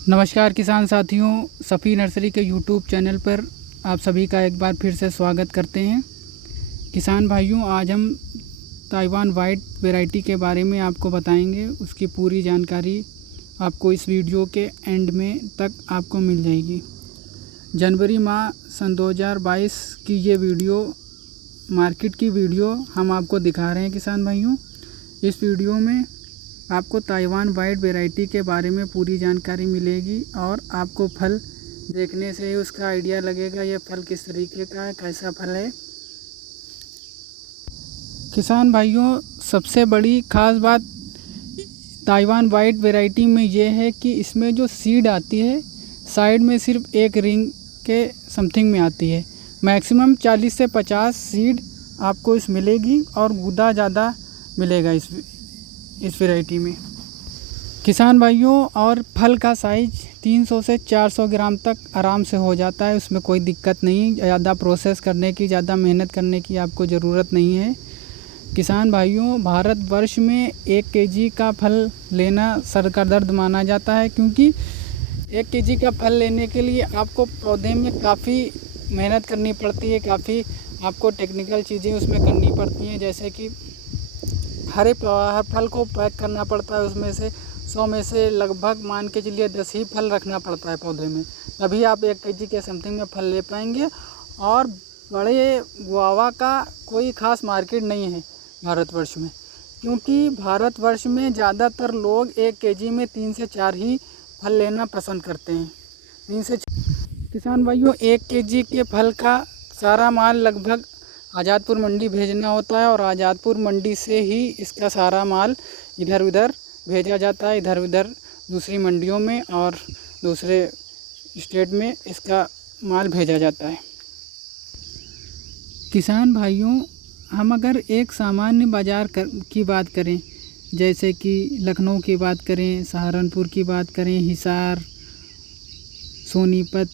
नमस्कार किसान साथियों, सफ़ी नर्सरी के यूट्यूब चैनल पर आप सभी का एक बार फिर से स्वागत करते हैं। किसान भाइयों, आज हम ताइवान वाइट वैरायटी के बारे में आपको बताएंगे। उसकी पूरी जानकारी आपको इस वीडियो के एंड में तक आपको मिल जाएगी। जनवरी माह सन 2022 की ये वीडियो मार्केट की वीडियो हम आपको दिखा रहे हैं। किसान भाइयों, इस वीडियो में आपको ताइवान वाइट वैरायटी के बारे में पूरी जानकारी मिलेगी और आपको फल देखने से ही उसका आइडिया लगेगा ये फल किस तरीके का है, कैसा फल है। किसान भाइयों, सबसे बड़ी ख़ास बात ताइवान वाइट वैरायटी में ये है कि इसमें जो सीड आती है साइड में सिर्फ एक रिंग के समथिंग में आती है। मैक्सिमम 40 से 50 सीड आपको इस मिलेगी और गूदा ज़्यादा मिलेगा इस वैरायटी में। किसान भाइयों, और फल का साइज़ 300 से 400 ग्राम तक आराम से हो जाता है। उसमें कोई दिक्कत नहीं, ज़्यादा प्रोसेस करने की, ज़्यादा मेहनत करने की आपको ज़रूरत नहीं है। किसान भाइयों, भारतवर्ष में 1 केजी का फल लेना सर का दर्द माना जाता है, क्योंकि 1 केजी का फल लेने के लिए आपको पौधे में काफ़ी मेहनत करनी पड़ती है, काफ़ी आपको टेक्निकल चीज़ें उसमें करनी पड़ती हैं। जैसे कि हर फल को पैक करना पड़ता है, उसमें से 100 में से लगभग मान के चलिए 10 ही फल रखना पड़ता है पौधे में, तभी आप 1 केजी के समथिंग में फल ले पाएंगे। और बड़े गुआवा का कोई ख़ास मार्केट नहीं है भारतवर्ष में, क्योंकि भारतवर्ष में ज़्यादातर लोग 1 केजी में 3 से 4 ही फल लेना पसंद करते हैं। 3 से 4 किसान भाइयों, 1 केजी के फल का सारा माल लगभग आज़ादपुर मंडी भेजना होता है और आज़ादपुर मंडी से ही इसका सारा माल इधर उधर भेजा जाता है, इधर उधर दूसरी मंडियों में और दूसरे स्टेट में इसका माल भेजा जाता है। किसान भाइयों, हम अगर एक सामान्य बाज़ार की बात करें, जैसे कि लखनऊ की बात करें, सहारनपुर की बात करें, हिसार, सोनीपत,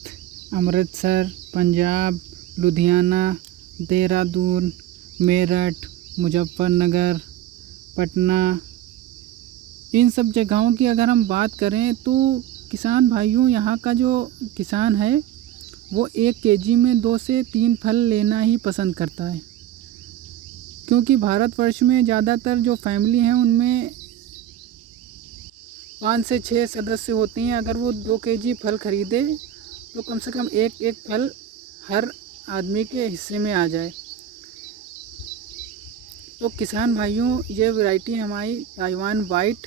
अमृतसर, पंजाब, लुधियाना, देहरादून, मेरठ, मुजफ्फरनगर, पटना, इन सब जगहों की अगर हम बात करें तो किसान भाइयों, यहाँ का जो किसान है वो 1 केजी में 2 से 3 फल लेना ही पसंद करता है, क्योंकि भारतवर्ष में ज़्यादातर जो फैमिली हैं उनमें 5 से 6 सदस्य होते हैं। अगर वो 2 केजी फल ख़रीदे तो कम से कम एक फल हर आदमी के हिस्से में आ जाए। तो किसान भाइयों, ये वैरायटी हमारी ताइवान वाइट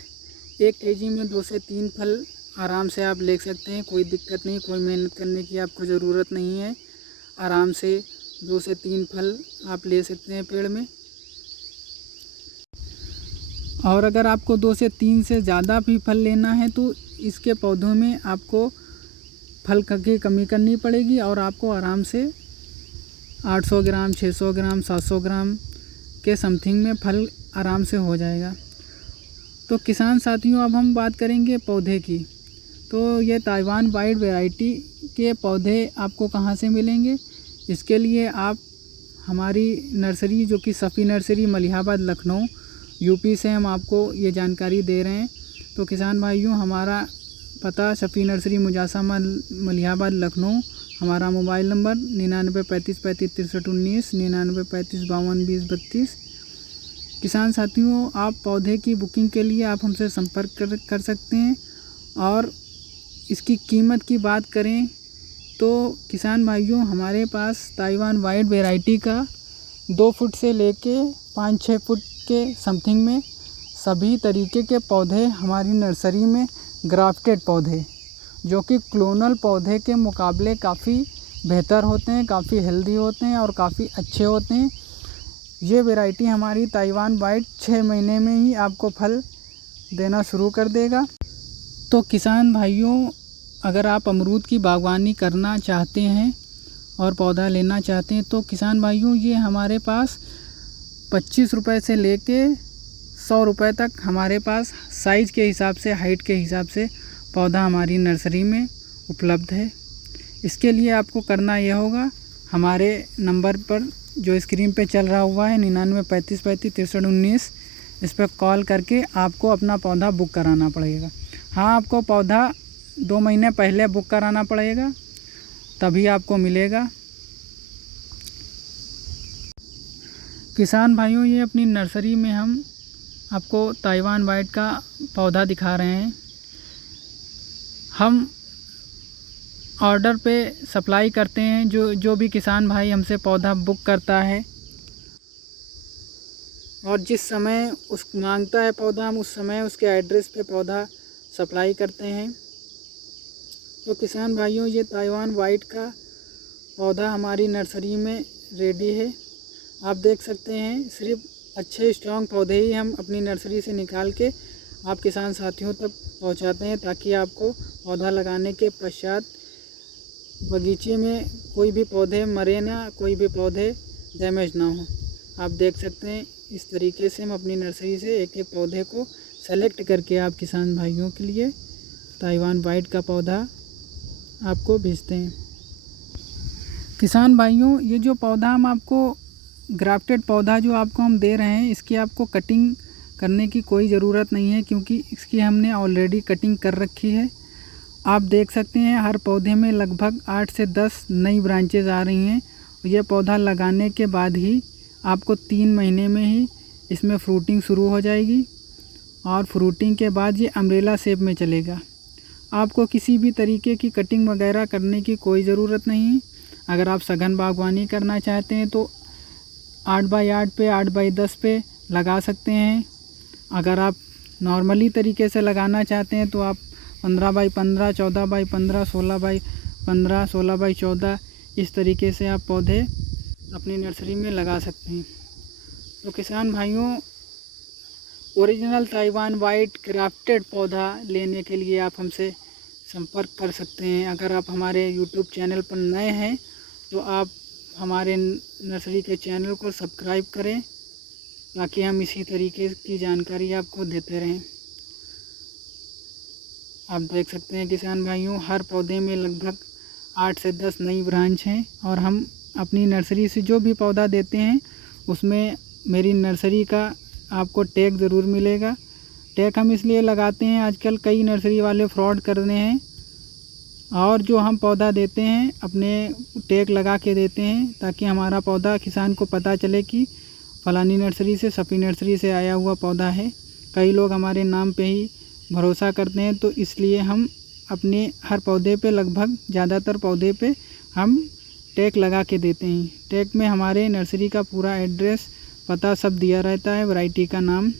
1 केजी में 2 से 3 फल आराम से आप ले सकते हैं। कोई दिक्कत नहीं, कोई मेहनत करने की आपको ज़रूरत नहीं है। आराम से 2 से 3 फल आप ले सकते हैं पेड़ में। और अगर आपको 2 से 3 से ज़्यादा भी फल लेना है तो इसके पौधों में आपको फल की कमी करनी पड़ेगी और आपको आराम से 800 ग्राम, 600 ग्राम, 700 ग्राम के समथिंग में फल आराम से हो जाएगा। तो किसान साथियों, अब हम बात करेंगे पौधे की। तो ये ताइवान वाइट वैरायटी के पौधे आपको कहाँ से मिलेंगे? इसके लिए आप हमारी नर्सरी, जो कि सफ़ी नर्सरी मलिहाबाद लखनऊ यूपी से हम आपको ये जानकारी दे रहे हैं। तो किसान भाइयों, हमारा पता सफ़ी नर्सरी मुजासमा मलिहाबाद लखनऊ। हमारा मोबाइल नंबर 99 35 35 63 19, 99 35 52 20 32। किसान साथियों, आप पौधे की बुकिंग के लिए आप हमसे संपर्क कर सकते हैं। और इसकी कीमत की बात करें तो किसान भाइयों, हमारे पास ताइवान वाइट वैरायटी का 2 फुट से लेके 5-6 फुट के समथिंग में सभी तरीके के पौधे हमारी नर्सरी में ग्राफ्टेड पौधे, जो कि क्लोनल पौधे के मुकाबले काफ़ी बेहतर होते हैं, काफ़ी हेल्दी होते हैं और काफ़ी अच्छे होते हैं। ये वैरायटी हमारी ताइवान वाइट 6 महीने में ही आपको फल देना शुरू कर देगा। तो किसान भाइयों, अगर आप अमरूद की बागवानी करना चाहते हैं और पौधा लेना चाहते हैं तो किसान भाइयों, ये हमारे पास 25 रुपये से लेके 100 रुपये तक हमारे पास साइज़ के हिसाब से, हाइट के हिसाब से पौधा हमारी नर्सरी में उपलब्ध है। इसके लिए आपको करना यह होगा, हमारे नंबर पर जो स्क्रीन पे चल रहा हुआ है 99 35 35 63 19, इस पर कॉल करके आपको अपना पौधा बुक कराना पड़ेगा। हाँ, आपको पौधा 2 महीने पहले बुक कराना पड़ेगा, तभी आपको मिलेगा। किसान भाइयों, ये अपनी नर्सरी में हम आपको ताइवान वाइट का पौधा दिखा रहे हैं। हम ऑर्डर पे सप्लाई करते हैं। जो भी किसान भाई हमसे पौधा बुक करता है और जिस समय उस मांगता है पौधा, हम उस समय उसके एड्रेस पे पौधा सप्लाई करते हैं। तो किसान भाइयों, ये ताइवान वाइट का पौधा हमारी नर्सरी में रेडी है। आप देख सकते हैं, सिर्फ अच्छे स्ट्रॉन्ग पौधे ही हम अपनी नर्सरी से निकाल के आप किसान साथियों तक पहुंचाते हैं, ताकि आपको पौधा लगाने के पश्चात बगीचे में कोई भी पौधे मरे ना, कोई भी पौधे डैमेज ना हो। आप देख सकते हैं, इस तरीके से हम अपनी नर्सरी से एक एक पौधे को सेलेक्ट करके आप किसान भाइयों के लिए ताइवान वाइट का पौधा आपको भेजते हैं। किसान भाइयों, ये जो पौधा हम आपको ग्राफ्टेड पौधा जो आपको हम दे रहे हैं, इसकी आपको कटिंग करने की कोई ज़रूरत नहीं है, क्योंकि इसकी हमने ऑलरेडी कटिंग कर रखी है। आप देख सकते हैं, हर पौधे में लगभग 8 से 10 नई ब्रांचेज आ रही हैं। यह पौधा लगाने के बाद ही आपको 3 महीने में ही इसमें फ्रूटिंग शुरू हो जाएगी और फ्रूटिंग के बाद ये अम्ब्रेला शेप में चलेगा। आपको किसी भी तरीके की कटिंग वगैरह करने की कोई ज़रूरत नहीं है। अगर आप सघन बागवानी करना चाहते हैं तो 8x8 पे 8x10 पे लगा सकते हैं। अगर आप नॉर्मली तरीके से लगाना चाहते हैं तो आप 15x15, 14x15, 16x15, 16x14 इस तरीके से आप पौधे अपनी नर्सरी में लगा सकते हैं। तो किसान भाइयों, ओरिजिनल ताइवान वाइट ग्राफ्टेड पौधा लेने के लिए आप हमसे संपर्क कर सकते हैं। अगर आप हमारे यूट्यूब चैनल पर नए हैं तो आप हमारे नर्सरी के चैनल को सब्सक्राइब करें, ताकि हम इसी तरीके की जानकारी आपको देते रहें। आप देख सकते हैं किसान भाइयों, हर पौधे में लगभग 8 से 10 नई ब्रांच हैं और हम अपनी नर्सरी से जो भी पौधा देते हैं उसमें मेरी नर्सरी का आपको टैग ज़रूर मिलेगा। टैग हम इसलिए लगाते हैं, आजकल कई नर्सरी वाले फ्रॉड कर रहे हैं और जो हम पौधा देते हैं अपने टैग लगा के देते हैं, ताकि हमारा पौधा किसान को पता चले कि फलानी नर्सरी से, सफ़ी नर्सरी से आया हुआ पौधा है। कई लोग हमारे नाम पे ही भरोसा करते हैं, तो इसलिए हम अपने हर पौधे पे, लगभग ज़्यादातर पौधे पे हम टैग लगा के देते हैं। टैग में हमारे नर्सरी का पूरा एड्रेस, पता सब दिया रहता है, वैरायटी का नाम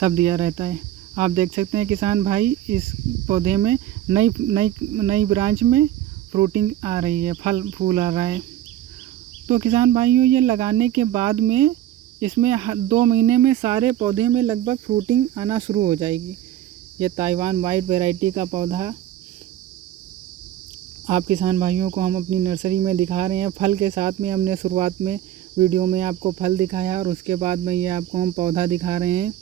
सब दिया रहता है। आप देख सकते हैं किसान भाई, इस पौधे में नई ब्रांच में फ्रूटिंग आ रही है, फल फूल आ रहा है। तो किसान भाइयों, ये लगाने के बाद में इसमें 2 महीने में सारे पौधे में लगभग फ्रूटिंग आना शुरू हो जाएगी। ये ताइवान वाइट वैरायटी का पौधा आप किसान भाइयों को हम अपनी नर्सरी में दिखा रहे हैं। फल के साथ में हमने शुरुआत में वीडियो में आपको फल दिखाया और उसके बाद में ये आपको हम पौधा दिखा रहे हैं।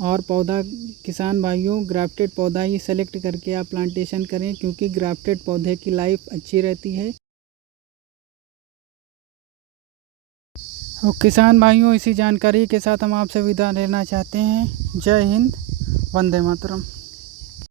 और पौधा किसान भाइयों, ग्राफ्टेड पौधा ही सेलेक्ट करके आप प्लांटेशन करें, क्योंकि ग्राफ्टेड पौधे की लाइफ अच्छी रहती है। और किसान भाइयों, इसी जानकारी के साथ हम आपसे विदा लेना चाहते हैं। जय हिंद, वंदे मातरम।